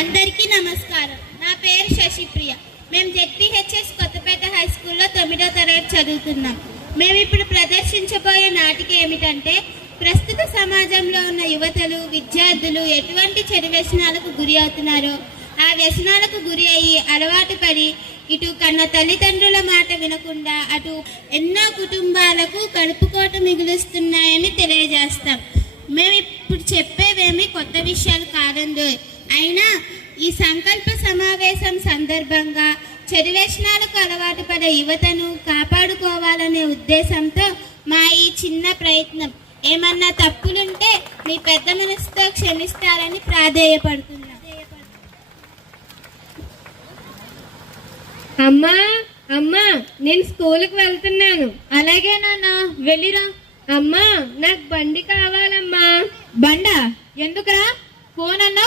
అందరికీ నమస్కారం. నా పేరు శశిప్రియ. మేము జెడ్పీహెచ్ఎస్ కొత్తపేట హై స్కూల్లో 9వ తరగతి చదువుతున్నాం. మేము ఇప్పుడు ప్రదర్శించబోయే నాటిక ఏమిటంటే, ప్రస్తుత సమాజంలో ఉన్న యువతలు, విద్యార్థులు ఎటువంటి చెడు వ్యసనాలకు గురి అవుతున్నారో, ఆ వ్యసనాలకు గురి అయ్యి అలవాటు పడి ఇటు కన్న తల్లిదండ్రుల మాట వినకుండా అటు ఎన్నో కుటుంబాలకు కడుపుకోట మిగులుస్తున్నాయని తెలియజేస్తాం. మేము ఇప్పుడు చెప్పేవేమి కొత్త విషయాలు కాదండు. అయినా ఈ సంకల్ప సమావేశం సందర్భంగా చెడు వ్యసనాలకు అలవాటు పడే యువతను కాపాడుకోవాలనే ఉద్దేశంతో మా ఈ చిన్న ప్రయత్నం. ఏమన్నా తప్పులుంటే మీ పెద్ద మనసుతో క్షమిస్తారని ప్రాధేయపడుతున్నాం. అమ్మా అమ్మా, నేను స్కూల్కి వెళ్తున్నాను. అలాగే నాన్న, వెళ్ళిరా. అమ్మా, నాకు బండి కావాలమ్మా. బండా? ఎందుకురా? ఫోన్ అన్నా